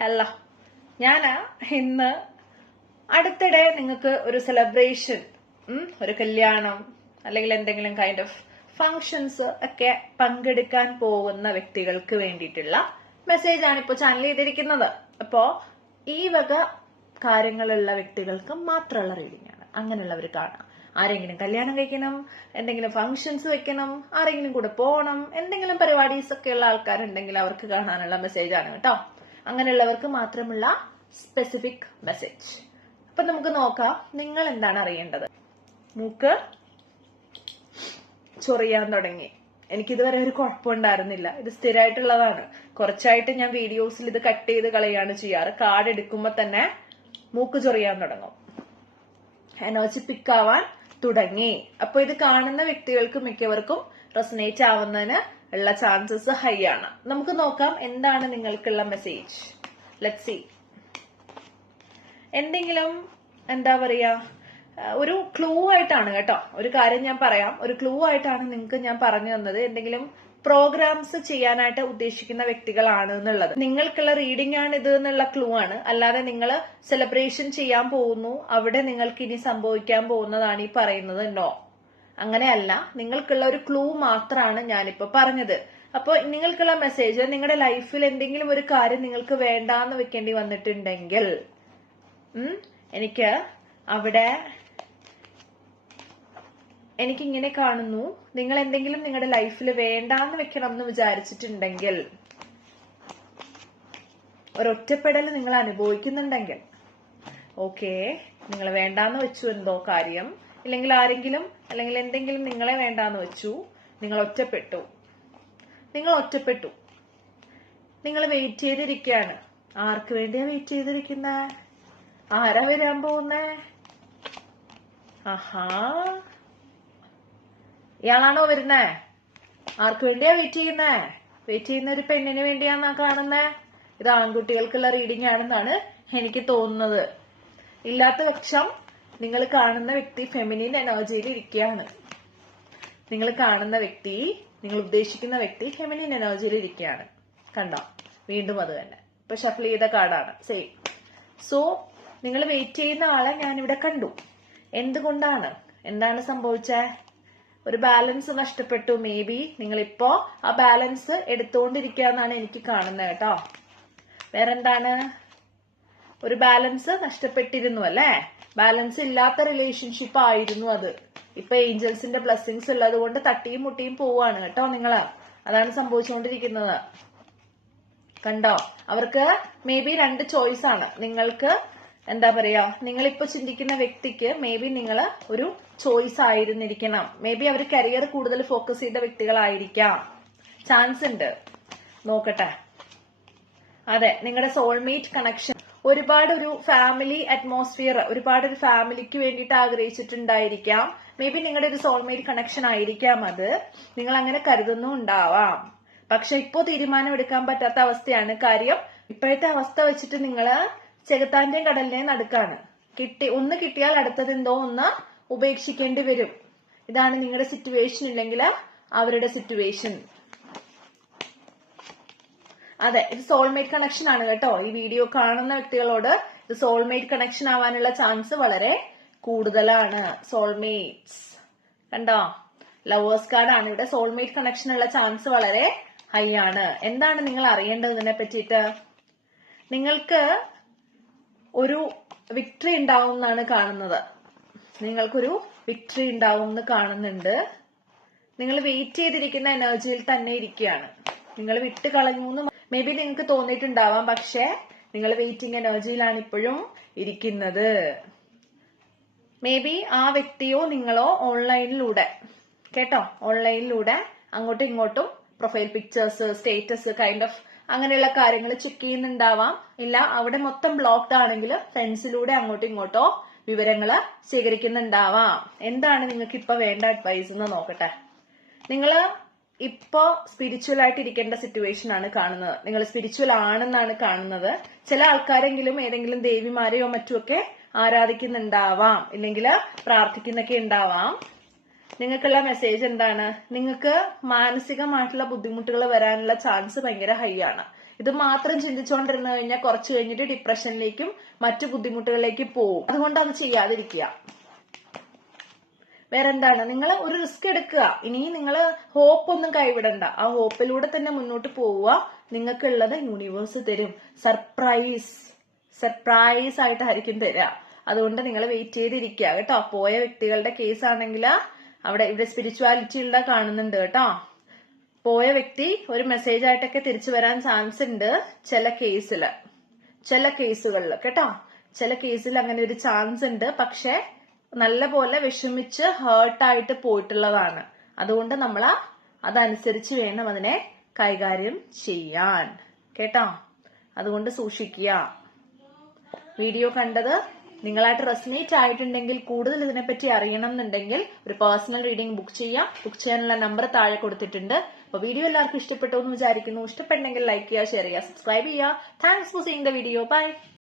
Hello, ഞാന് ഇന്ന് അടുത്തിടെ നിങ്ങൾക്ക് ഒരു സെലിബ്രേഷൻ, ഒരു കല്യാണം അല്ലെങ്കിൽ എന്തെങ്കിലും കൈൻഡ് ഓഫ് ഫങ്ഷൻസ് ഒക്കെ പങ്കെടുക്കാൻ പോകുന്ന വ്യക്തികൾക്ക് വേണ്ടിയിട്ടുള്ള മെസ്സേജ് ആണ് ഇപ്പോൾ ചാനൽ ചെയ്തിരിക്കുന്നത്. അപ്പോ ഈ വക കാര്യങ്ങളുള്ള വ്യക്തികൾക്ക് മാത്രമുള്ള റീഡിംഗ് ആണ്. അങ്ങനെയുള്ളവർ കാണാം. ആരെങ്കിലും കല്യാണം കഴിക്കണം, എന്തെങ്കിലും ഫങ്ഷൻസ് വെക്കണം, ആരെങ്കിലും കൂടെ പോകണം, എന്തെങ്കിലും പരിപാടീസ് ഒക്കെ ഉള്ള ആൾക്കാരുണ്ടെങ്കിൽ അവർക്ക് കാണാനുള്ള മെസ്സേജ് ആണ് കേട്ടോ. അങ്ങനെയുള്ളവർക്ക് മാത്രമുള്ള സ്പെസിഫിക് മെസ്സേജ്. അപ്പൊ നമുക്ക് നോക്കാം നിങ്ങൾ എന്താണ് അറിയേണ്ടത്. മൂക്ക് ചൊറിയാൻ തുടങ്ങി. എനിക്കിതുവരെ ഒരു കുഴപ്പമുണ്ടായിരുന്നില്ല. ഇത് സ്ഥിരമായിട്ടുള്ളതാണ്. കുറച്ചായിട്ട് ഞാൻ വീഡിയോസിൽ ഇത് കട്ട് ചെയ്ത് കളയാണ് ചെയ്യാറ്. കാർഡ് എടുക്കുമ്പോ തന്നെ മൂക്ക് ചൊറിയാൻ തുടങ്ങും, എനർജി പിക്കാവാൻ തുടങ്ങി. അപ്പൊ ഇത് കാണുന്ന വ്യക്തികൾക്ക് മിക്കവർക്കും റെസനേറ്റ് ആവുന്നതിന് ഉള്ള ചാൻസസ് ഹൈ ആണ്. നമുക്ക് നോക്കാം എന്താണ് നിങ്ങൾക്കുള്ള മെസ്സേജ്. Let's see. എന്തെങ്കിലും എന്താ പറയാ, ഒരു ക്ലൂ ആയിട്ടാണ് കേട്ടോ. ഒരു കാര്യം ഞാൻ പറയാം, ഒരു ക്ലൂ ആയിട്ടാണ് നിങ്ങൾക്ക് ഞാൻ പറഞ്ഞു തന്നത്. എന്തെങ്കിലും പ്രോഗ്രാംസ് ചെയ്യാനായിട്ട് ഉദ്ദേശിക്കുന്ന വ്യക്തികളാണ് എന്നുള്ളത്. നിങ്ങൾക്കുള്ള റീഡിംഗ് ആണ് ഇത് എന്നുള്ള ക്ലൂ ആണ്. അല്ലാതെ നിങ്ങൾ സെലിബ്രേഷൻ ചെയ്യാൻ പോകുന്നു, അവിടെ നിങ്ങൾക്ക് ഇനി സംഭവിക്കാൻ പോകുന്നതാണ് ഈ പറയുന്നത്. നോ, അങ്ങനെയല്ല. നിങ്ങൾക്കുള്ള ഒരു ക്ലൂ മാത്രമാണ് ഞാനിപ്പോ പറഞ്ഞത്. അപ്പൊ നിങ്ങൾക്കുള്ള മെസ്സേജ്, നിങ്ങളുടെ ലൈഫിൽ എന്തെങ്കിലും ഒരു കാര്യം നിങ്ങൾക്ക് വേണ്ടാന്ന് വെക്കേണ്ടി വന്നിട്ടുണ്ടെങ്കിൽ എനിക്കിങ്ങനെ കാണുന്നു. നിങ്ങൾ എന്തെങ്കിലും നിങ്ങളുടെ ലൈഫിൽ വേണ്ടാന്ന് വെക്കണം എന്ന് വിചാരിച്ചിട്ടുണ്ടെങ്കിൽ, ഒരൊറ്റപ്പെടൽ നിങ്ങൾ അനുഭവിക്കുന്നുണ്ടെങ്കിൽ, ഓക്കെ, നിങ്ങൾ വേണ്ടാന്ന് വെച്ചു എന്തോ കാര്യം, ഇല്ലെങ്കിൽ ആരെങ്കിലും അല്ലെങ്കിൽ എന്തെങ്കിലും നിങ്ങളെ വേണ്ടാന്ന് വെച്ചു, നിങ്ങൾ ഒറ്റപ്പെട്ടു. നിങ്ങൾ വെയിറ്റ് ചെയ്തിരിക്കുകയാണ്. ആർക്ക് വേണ്ടിയാ വെയിറ്റ് ചെയ്തിരിക്കുന്നേ? ആരാ വരാൻ പോകുന്നേ? ആഹാ, ഇയാളാണോ വരുന്നേ? ആർക്ക് വേണ്ടിയാ വെയിറ്റ് ചെയ്യുന്നേ? വെയിറ്റ് ചെയ്യുന്ന ഒരു പെണ്ണിന് വേണ്ടിയാന്നാ കാണുന്നേ. ഇത് ആൺകുട്ടികൾക്കുള്ള റീഡിംഗ് ആണെന്നാണ് എനിക്ക് തോന്നുന്നത്. ഇല്ലാത്ത പക്ഷം നിങ്ങൾ കാണുന്ന വ്യക്തി ഫെമിനിൻ എനർജിയിൽ ഇരിക്കുകയാണ്. നിങ്ങൾ കാണുന്ന വ്യക്തി, നിങ്ങൾ ഉദ്ദേശിക്കുന്ന വ്യക്തി ഫെമിനിൻ എനർജിയിൽ ഇരിക്കുകയാണ്. കണ്ടോ? വീണ്ടും അത് തന്നെ. ഇപ്പൊ ഷഫിൾ ചെയ്ത കാർഡാണ് സെയിം. സോ നിങ്ങൾ വെയിറ്റ് ചെയ്യുന്ന ആളെ ഞാനിവിടെ കണ്ടു. എന്തുകൊണ്ടാണ്? എന്താണ് സംഭവിച്ചേ? ഒരു ബാലൻസ് നഷ്ടപ്പെട്ടു. മേ ബി നിങ്ങളിപ്പോ ആ ബാലൻസ് എടുത്തുകൊണ്ടിരിക്കുകയെന്നാണ് എനിക്ക് കാണുന്നത് കേട്ടോ. വേറെന്താണ്? ഒരു ബാലൻസ് നഷ്ടപ്പെട്ടിരുന്നു അല്ലെ? ബാലൻസ് ഇല്ലാത്ത റിലേഷൻഷിപ്പ് ആയിരുന്നു അത്. ഇപ്പൊ ഏഞ്ചൽസിന്റെ ബ്ലെസ്സിങ്സ് ഉള്ളത് കൊണ്ട് തട്ടിയും മുട്ടിയും പോവാണ് കേട്ടോ നിങ്ങള്. അതാണ് സംഭവിച്ചുകൊണ്ടിരിക്കുന്നത്. കണ്ടോ? അവർക്ക് മേ ബി രണ്ട് ചോയ്സ് ആണ്. നിങ്ങൾക്ക് എന്താ പറയാ, നിങ്ങളിപ്പോ ചിന്തിക്കുന്ന വ്യക്തിക്ക് മേ ബി നിങ്ങൾ ഒരു ചോയ്സ് ആയിരുന്നിരിക്കണം. മേ ബി അവർ കരിയർ കൂടുതൽ ഫോക്കസ് ചെയ്ത വ്യക്തികളായിരിക്കാം. ചാൻസ് ഉണ്ട്. നോക്കട്ടെ. അതെ, നിങ്ങളുടെ സോൾമേറ്റ് കണക്ഷൻ, ഒരുപാട് ഒരു ഫാമിലി അറ്റ്മോസ്ഫിയർ, ഒരുപാട് ഒരു ഫാമിലിക്ക് വേണ്ടിയിട്ട് ആഗ്രഹിച്ചിട്ടുണ്ടായിരിക്കാം. മേ ബി നിങ്ങളുടെ ഒരു സോൾമേറ്റ് കണക്ഷൻ ആയിരിക്കാം അത്. നിങ്ങൾ അങ്ങനെ കരുതുന്നുണ്ടാവാം. പക്ഷെ ഇപ്പോ തീരുമാനം എടുക്കാൻ പറ്റാത്ത അവസ്ഥയാണ്. കാര്യം ഇപ്പോഴത്തെ അവസ്ഥ വെച്ചിട്ട് നിങ്ങള് ചെകുത്താന്റെയും കടലിന്റെയും നടുക്കാണ്. ഒന്ന് കിട്ടിയാൽ അടുത്തത് എന്തോ ഒന്ന് ഉപേക്ഷിക്കേണ്ടി വരും. ഇതാണ് നിങ്ങളുടെ സിറ്റുവേഷൻ, ഇല്ലെങ്കിൽ അവരുടെ സിറ്റുവേഷൻ. അതെ, ഇത് സോൾമേറ്റ് കണക്ഷൻ ആണ് കേട്ടോ. ഈ വീഡിയോ കാണുന്ന വ്യക്തികളോട് ഇത് സോൾമേറ്റ് കണക്ഷൻ ആവാനുള്ള ചാൻസ് വളരെ കൂടുതലാണ്. സോൾമേറ്റ്സ് കണ്ടോ? ലവേഴ്സ് കാർഡാണ് ഇവിടെ. സോൾമേറ്റ് കണക്ഷൻ ഉള്ള ചാൻസ് വളരെ ഹൈ ആണ്. എന്താണ് നിങ്ങൾ അറിയേണ്ടത് ഇതിനെ പറ്റിയിട്ട്? നിങ്ങൾക്ക് ഒരു വിക്ടറി ഉണ്ടാവും എന്നാണ് കാണുന്നത്. നിങ്ങൾക്കൊരു വിക്ടറി ഉണ്ടാവും എന്ന് കാണുന്നുണ്ട്. നിങ്ങൾ വെയിറ്റ് ചെയ്തിരിക്കുന്ന എനർജിയിൽ തന്നെ ഇരിക്കുകയാണ്. നിങ്ങൾ വിട്ട് കളഞ്ഞു മേ ബി നിങ്ങൾക്ക് തോന്നിയിട്ടുണ്ടാവാം. പക്ഷെ നിങ്ങൾ വെയിറ്റിംഗ് എനർജിയിലാണ് ഇപ്പോഴും ഇരിക്കുന്നത്. മേ ബി ആ വ്യക്തിയോ നിങ്ങളോ ഓൺലൈനിലൂടെ കേട്ടോ, ഓൺലൈനിലൂടെ അങ്ങോട്ടും ഇങ്ങോട്ടും profile pictures, status kind of അങ്ങനെയുള്ള കാര്യങ്ങൾ ചെക്ക് ചെയ്യുന്നുണ്ടാവാം. ഇല്ല, അവിടെ മൊത്തം ബ്ലോക്ക്ഡ് ആണെങ്കിൽ ഫ്രണ്ട്സിലൂടെ അങ്ങോട്ടും ഇങ്ങോട്ടോ വിവരങ്ങൾ ശേഖരിക്കുന്നുണ്ടാവാം. എന്താണ് നിങ്ങൾക്ക് ഇപ്പൊ വേണ്ട അഡ്വൈസ് എന്ന് നോക്കട്ടെ. നിങ്ങള് ഇപ്പോ സ്പിരിച്വൽ ആയിട്ട് ഇരിക്കേണ്ട സിറ്റുവേഷൻ ആണ് കാണുന്നത്. നിങ്ങൾ സ്പിരിച്വൽ ആണെന്നാണ് കാണുന്നത്. ചില ആൾക്കാരെങ്കിലും ഏതെങ്കിലും ദേവിമാരെയോ മറ്റുമൊക്കെ ആരാധിക്കുന്നുണ്ടാവാം, ഇല്ലെങ്കിൽ പ്രാർത്ഥിക്കുന്നൊക്കെ ഉണ്ടാവാം. നിങ്ങൾക്കുള്ള മെസ്സേജ് എന്താണ്? നിങ്ങൾക്ക് മാനസികമായിട്ടുള്ള ബുദ്ധിമുട്ടുകൾ വരാനുള്ള ചാൻസ് ഭയങ്കര ഹൈ ആണ്. ഇത് മാത്രം ചിന്തിച്ചുകൊണ്ടിരുന്നു കഴിഞ്ഞാൽ കുറച്ച് കഴിഞ്ഞിട്ട് ഡിപ്രഷനിലേക്കും മറ്റു ബുദ്ധിമുട്ടുകളിലേക്കും പോവും. അതുകൊണ്ട് അത് ചെയ്യാതിരിക്കുക. വേറെന്താണ്, നിങ്ങൾ ഒരു റിസ്ക് എടുക്കുക. ഇനി നിങ്ങൾ ഹോപ്പ് ഒന്നും കൈവിടണ്ട. ആ ഹോപ്പിലൂടെ തന്നെ മുന്നോട്ട് പോവുക. നിങ്ങൾക്കുള്ളത് യൂണിവേഴ്സ് തരും. സർപ്രൈസ് ആയിട്ടായിരിക്കും തരിക. അതുകൊണ്ട് നിങ്ങൾ വെയിറ്റ് ചെയ്തിരിക്കുക കേട്ടോ. പോയ വ്യക്തികളുടെ കേസ് ആണെങ്കിൽ ഇവിടെ സ്പിരിച്വാലിറ്റിയുടെ കാണുന്നുണ്ട് കേട്ടോ. പോയ വ്യക്തി ഒരു മെസ്സേജ് ആയിട്ടൊക്കെ തിരിച്ചു വരാൻ ചാൻസ് ഉണ്ട് ചില കേസുകളിൽ കേട്ടോ. ചില കേസിൽ അങ്ങനെ ഒരു ചാൻസ് ഉണ്ട്. പക്ഷെ നല്ല പോലെ വിഷമിച്ച് ഹേർട്ടായിട്ട് പോയിട്ടുള്ളതാണ്. അതുകൊണ്ട് നമ്മൾ അതനുസരിച്ച് വേണം അതിനെ കൈകാര്യം ചെയ്യാൻ കേട്ടോ. അതുകൊണ്ട് സൂക്ഷിക്കുക. വീഡിയോ കണ്ടത് നിങ്ങളായിട്ട് റെസനേറ്റ് ആയിട്ടുണ്ടെങ്കിൽ, കൂടുതൽ ഇതിനെപ്പറ്റി അറിയണം എന്നുണ്ടെങ്കിൽ ഒരു പേഴ്സണൽ റീഡിംഗ് ബുക്ക് ചെയ്യാം. ബുക്ക് ചെയ്യാനുള്ള നമ്പർ താഴെ കൊടുത്തിട്ടുണ്ട്. അപ്പൊ വീഡിയോ എല്ലാവർക്കും ഇഷ്ടപ്പെട്ടു എന്ന് വിചാരിക്കുന്നു. ഇഷ്ടപ്പെട്ടെങ്കിൽ ലൈക്ക് ചെയ്യുക, ഷെയർ ചെയ്യുക, സബ്സ്ക്രൈബ് ചെയ്യുക. Thanks for seeing the video. By.